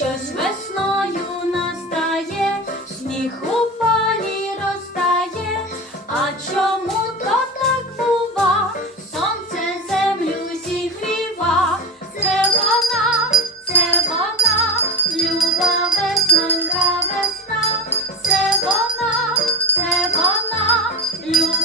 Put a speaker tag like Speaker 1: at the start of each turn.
Speaker 1: Щось весною настає, сніг у полі розтає, а чому то так бува? Сонце землю зігріва, це вона, це вона, люба весна, весна, це вона, це вона, люба.